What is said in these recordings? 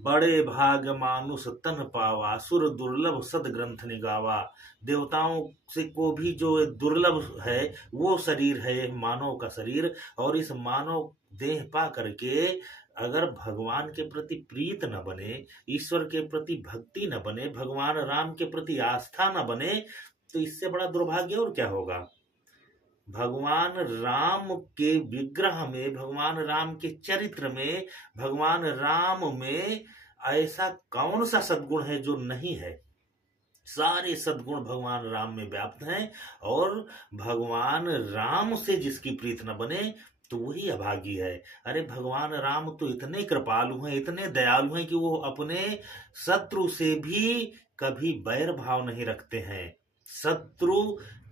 बड़े भाग मानुष तन पावा, सुर दुर्लभ सद ग्रंथ निगावा। देवताओं से को भी जो दुर्लभ है वो शरीर है मानव का शरीर, और इस मानव देह पा करके अगर भगवान के प्रति प्रीत न बने, ईश्वर के प्रति भक्ति न बने, भगवान राम के प्रति आस्था न बने, तो इससे बड़ा दुर्भाग्य और क्या होगा। भगवान राम के विग्रह में, भगवान राम के चरित्र में, भगवान राम में ऐसा कौन सा सद्गुण है जो नहीं है। सारे सद्गुण भगवान राम में व्याप्त हैं, और भगवान राम से जिसकी प्रीत न बने तो वही अभागी है। अरे भगवान राम तो इतने कृपालु हैं, इतने दयालु हैं कि वो अपने शत्रु से भी कभी बैर भाव नहीं रखते हैं। शत्रु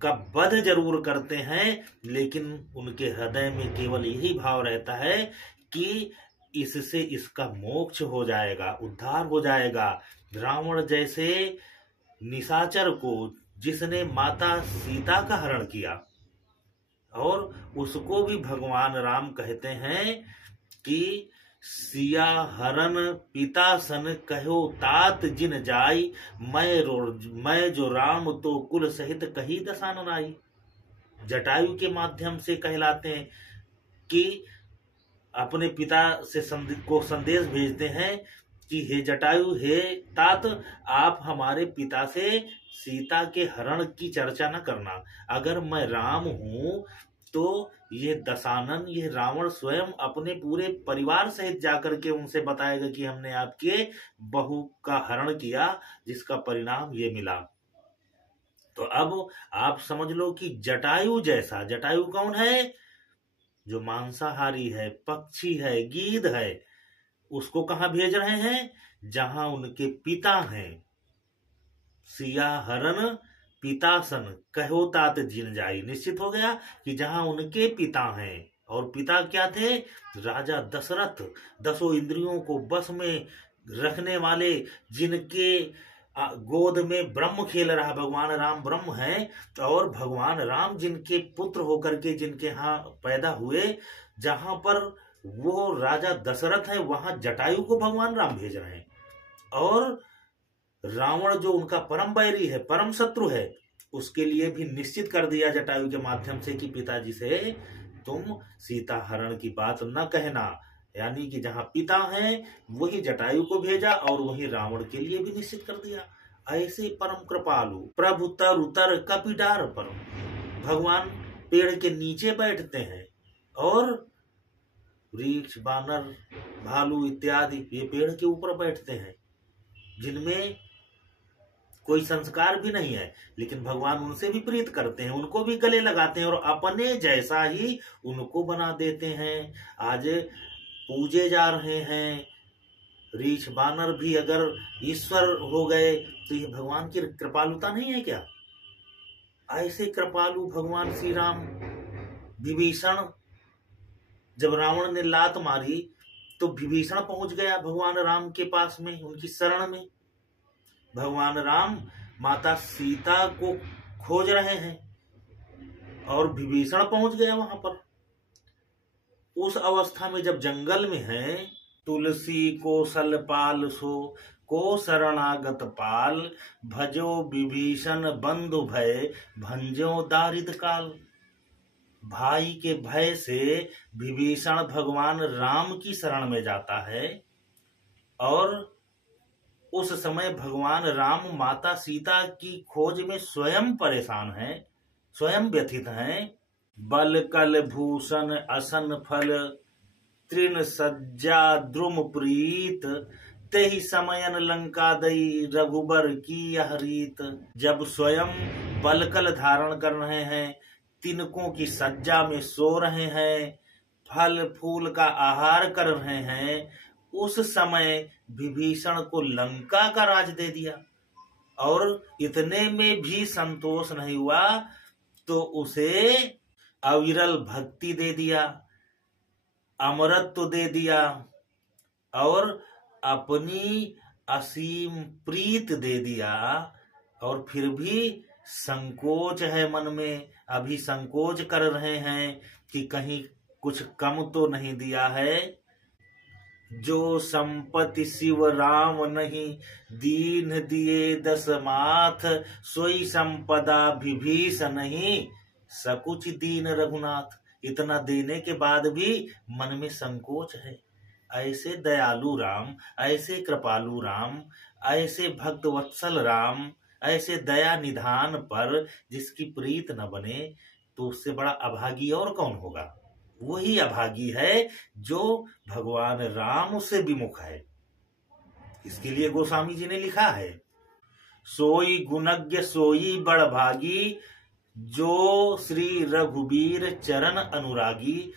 का वध जरूर करते हैं, लेकिन उनके हृदय में केवल यही भाव रहता है कि इससे इसका मोक्ष हो जाएगा, उद्धार हो जाएगा। रावण जैसे निशाचर को, जिसने माता सीता का हरण किया, और उसको भी भगवान राम कहते हैं कि सिया हरन पिता सन कहो तात जिन जाई, मैं जो राम तो कुल सहित कही दसानन आई। जटायु के माध्यम से कहलाते हैं कि अपने पिता से को संदेश भेजते हैं कि हे जटायु, हे तात, आप हमारे पिता से सीता के हरण की चर्चा न करना। अगर मैं राम हूं तो ये दशानन, ये रावण स्वयं अपने पूरे परिवार सहित जाकर के उनसे बताएगा कि हमने आपके बहू का हरण किया, जिसका परिणाम ये मिला। तो अब आप समझ लो कि जटायु जैसा, जटायु कौन है? जो मांसाहारी है, पक्षी है, गीध है, उसको कहां भेज रहे हैं? जहां उनके पिता हैं। सिया हरन पिता सन कहो तात जिन जाई। निश्चित हो गया कि जहां उनके पिता हैं, और पिता क्या थे? राजा दशरथ, 10 इंद्रियों को बस में रखने वाले, जिनके गोद में ब्रह्म खेल रहा, भगवान राम ब्रह्म हैं, और भगवान राम जिनके पुत्र होकर के जिनके यहाँ पैदा हुए, जहां पर वो राजा दशरथ है, वहां जटायु को भगवान राम भेज रहे हैं। और रावण जो उनका परम बैरी है, परम शत्रु है, उसके लिए भी निश्चित कर दिया जटायु के माध्यम से कि पिताजी से तुम सीता हरण की बात न कहना। यानी कि जहां पिता हैं वही जटायु को भेजा, और वही रावण के लिए भी निश्चित कर दिया। ऐसे परम कृपालु प्रभु तर उतर कपिडार पर, भगवान पेड़ के नीचे बैठते हैं, और वृक्ष, बानर, भालू इत्यादि ये पेड़ के ऊपर बैठते हैं, जिनमें कोई संस्कार भी नहीं है, लेकिन भगवान उनसे भी प्रीत करते हैं, उनको भी गले लगाते हैं, और अपने जैसा ही उनको बना देते हैं। आज पूजे जा रहे हैं रीछ, बानर भी अगर ईश्वर हो गए तो ये भगवान की कृपालुता नहीं है क्या? ऐसे कृपालु भगवान श्री राम। विभीषण, जब रावण ने लात मारी तो विभीषण पहुंच गया भगवान राम के पास में, उनकी शरण में। भगवान राम माता सीता को खोज रहे हैं, और विभीषण पहुंच गया वहां पर। उस अवस्था में जब जंगल में है, तुलसी को सलपाल सो को शरणागत पाल, भजो विभीषण बंधु भय भंजो दारिद काल। भाई के भय से विभीषण भगवान राम की शरण में जाता है, और उस समय भगवान राम माता सीता की खोज में स्वयं परेशान हैं, स्वयं व्यथित हैं। बल कल भूषण असन फल तृण सज्जा द्रुम प्रीत, तेहि समयन लंका दई रघुबर की यह रीत। जब स्वयं बलकल धारण कर रहे हैं, तिनकों की सज्जा में सो रहे हैं, फल फूल का आहार कर रहे हैं, उस समय विभीषण को लंका का राज दे दिया, और इतने में भी संतोष नहीं हुआ तो उसे अविरल भक्ति दे दिया, अमरत्व दे दिया, और अपनी असीम प्रीत दे दिया। और फिर भी संकोच है मन में, अभी संकोच कर रहे हैं कि कहीं कुछ कम तो नहीं दिया है। जो संपत्ति शिव राम नहीं, दीन दिए दस माथ, सोई संपदा विभीष नहीं, सकुच दीन रघुनाथ। इतना देने के बाद भी मन में संकोच है। ऐसे दयालु राम, ऐसे कृपालु राम, ऐसे भक्त वत्सल राम, ऐसे दया निधान पर जिसकी प्रीत न बने, तो उससे बड़ा अभागी और कौन होगा। वही अभागी है जो भगवान राम से विमुख है। इसके लिए गोस्वामी जी ने लिखा है, सोई गुणज्ञ सोई बड़ भागी, जो श्री रघुबीर चरण अनुरागी।